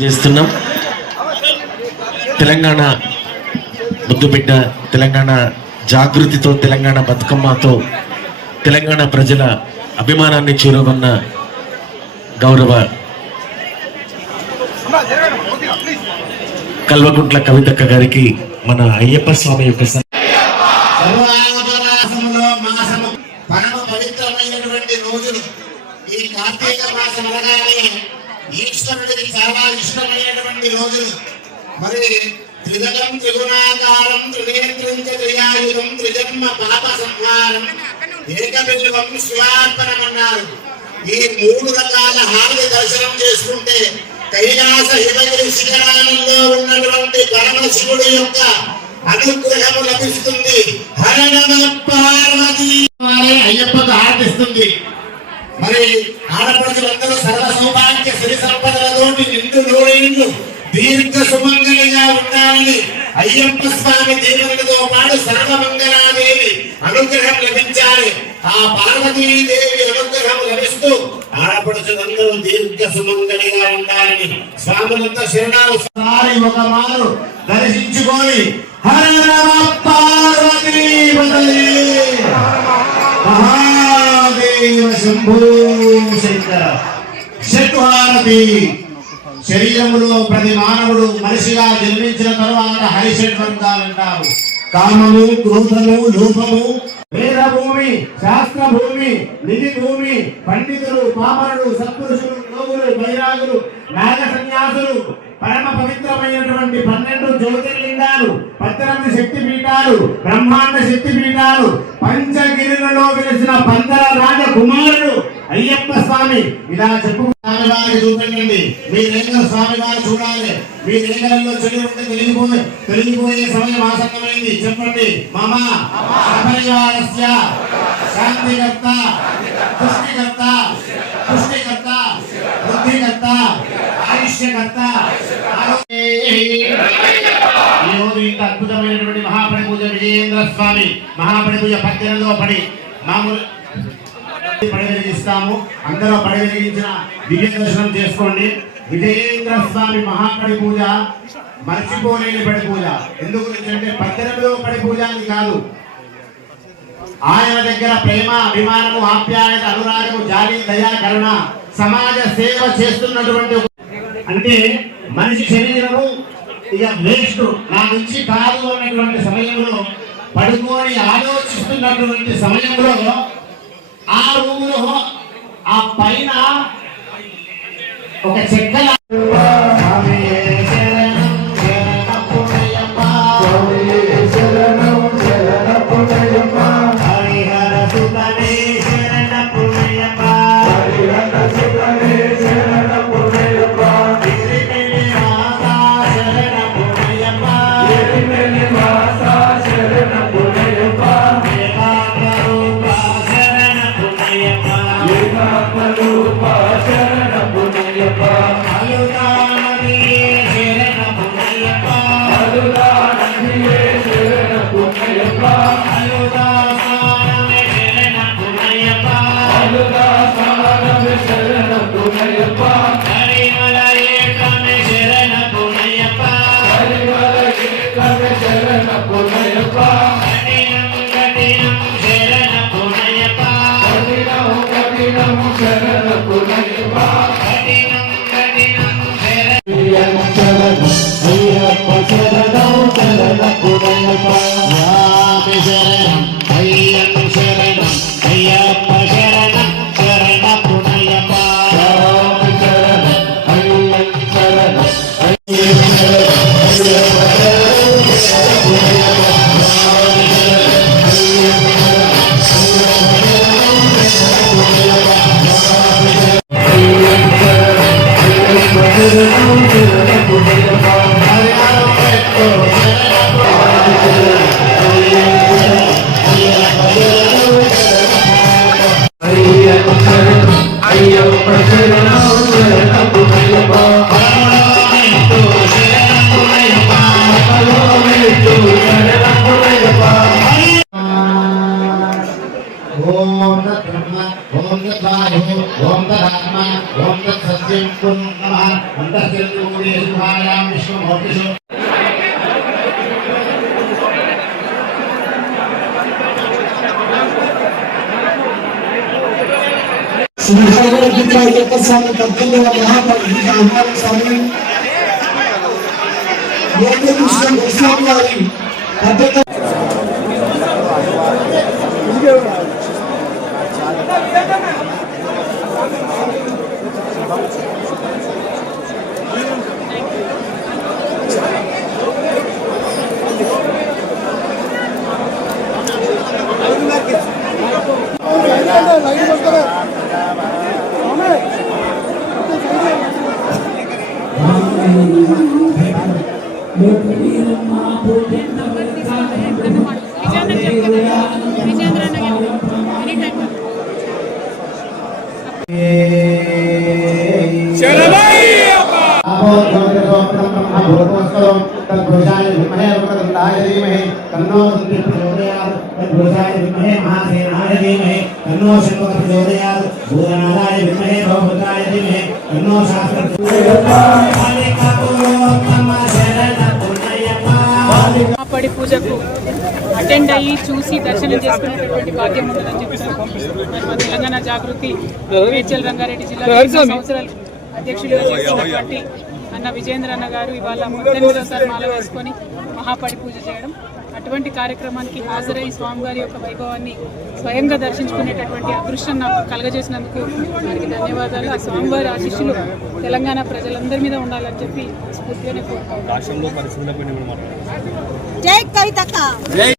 చేస్తున్నాం. తెలంగాణ ముద్దుబిడ్డ, తెలంగాణ జాగృతితో, తెలంగాణ బతుకమ్మతో తెలంగాణ ప్రజల అభిమానాన్ని చూరగొన్న గౌరవ కల్వకుంట్ల కవితక్క గారికి మన అయ్యప్ప స్వామి యొక్క పరమ పవిత్రమైనటువంటి రోజులు. ఈ కార్తీక మాసం అనగానే ఈశ్వరుడికి చాలా ఇష్టమైనటువంటి రోజులు. మరి త్రిదళం త్రిగుణాకారం త్రినేత్రం త్రియాయుధం త్రిజన్మ పాప సంహారం ఏకబిల్వం శివార్పణం అన్నారు. ఈ 3 రకాల హారతి దర్శనం చేసుకుంటే కైలాస హిమగిరి శిఖరాలలో ఉన్నటువంటి పరమశివుడి యొక్క అనుగ్రహము లభిస్తుంది. హర నమః పార్వతీ అయ్యప్పకు హారతిస్తుంది. మరి ఆడపడుచులందరూ సర్వ సౌభాగ్య సిరి సంపదలతోటి నిండు నూరేళ్లు దీర్ఘ సుమంగళిగా ఉండాలని అయ్యప్ప స్వామి దేవునితో పాటు సర్వమంగళాదేవి అనుగ్రహం లభించాలి. ఆ పార్వతీదేవి అనుగ్రహం లభిస్తూ ఆడపడుచులందరూ దీర్ఘ సుమంగళిగా ఉండాలని స్వాములంతా శరణాలు ఒక మారు దర్శించుకొని హర నమః పార్వతీ మహాదేవ శంభో శంకర షట్హారతి. శరీరములో ప్రతి మానవుడు మనిషిగా జన్మించిన తరువాత హరిషడ్వర్గాలంటారు. కామము, క్రోధము, లోభము, వేద భూమి, శాస్త్ర భూమి, నిధి భూమి, పండితులు, పామరులు, సత్పురుషులు, యోగులు, వైరాగులు, నాగ సన్యాసులు, పరమ పవిత్రమైనటువంటి 12 జ్యోతిర్లింగాలు, 18 శక్తి పీఠాలు, బ్రహ్మాండ శక్తి పీఠాలు, పంచగిరులలో వెలిసిన 12 రాజకుమారుడు అయ్యప్ప స్వామి. ఇలా చెప్పు స్వామి వారికి చూపెట్టండి. మీ లింగ స్వామి వారు చూడాలి. మీ లింగంలో చెడు ఉంటే తొలగిపోయే సమయం ఆసన్నమైంది. చెప్పండి. మమ సపరివారస్య శాంతికర్త పుష్టికర్త పుష్టికర్త బుద్ధికర్త ఆయుష్యకర్త. ఈరోజు ఇంత అద్భుతమైనటువంటి మహాపడి పూజ విజయేంద్ర స్వామి మహాపడి పూజ పద్దెనలో పడి మామూలు పడి వెలిగిస్తాము. అందరూ పడి వెలిగించిన దివ్య దర్శనం చేసుకోండి. విజయేంద్ర స్వామి మహాపడి పూజ మర్చిపోలేని పడి పూజ. ఎందుకు అంటే పద్దెనలో పడి పూజ అని కాదు. ఆయన దగ్గర ప్రేమ, అభిమానము, ఆప్యాయత, అనురాగము, జాలి, దయా, కరుణ, సమాజ సేవ చేస్తున్నటువంటి అంటే మనిషి శరీరము ఇక వేస్ట్ నా నుంచి కాదు అన్నటువంటి సమయంలో పడుకొని ఆలోచిస్తున్నటువంటి సమయంలో ఆ రూములో ఆ పైన ఒక చెక్కల శరణం ఓం తత్ బ్రహ్మ ఓం తత్ వాయు ఓం తత్ ఆత్మ ఓం తత్ సత్యం కురు నమః అంతఃకరణే శుభాయాం విశ్వమూర్తిషు స్వామి తప్పకుండా మహాపరి స్వామి కృష్ణ గారి పద్ధతి మహాపడి పూజకు అటెండ్ అయ్యి చూసి దర్శనం చేసుకునేటటువంటి భాగ్యం ఉంటుందని చెప్తారు. మరి మా తెలంగాణ జాగృతి మేడ్చల్ రంగారెడ్డి జిల్లా సంవత్సరాలు అధ్యక్షుడిగా చేస్తున్నటువంటి అన్న విజేంద్ర అన్న గారు ఇవాళ 18వ మాల వేసుకొని మహాపడి పూజ చేయడం, అటువంటి కార్యక్రమానికి హాజరై స్వామివారి యొక్క వైభవాన్ని స్వయంగా దర్శించుకునేటటువంటి అదృష్టం నాకు కలగజేసినందుకు వారికి ధన్యవాదాలు. ఆ స్వామివారి ఆశీస్సులు తెలంగాణ ప్రజలందరి మీద ఉండాలని చెప్పి స్ఫూర్తిగానే కోరుకుంటున్నాను. జై కవితక్క.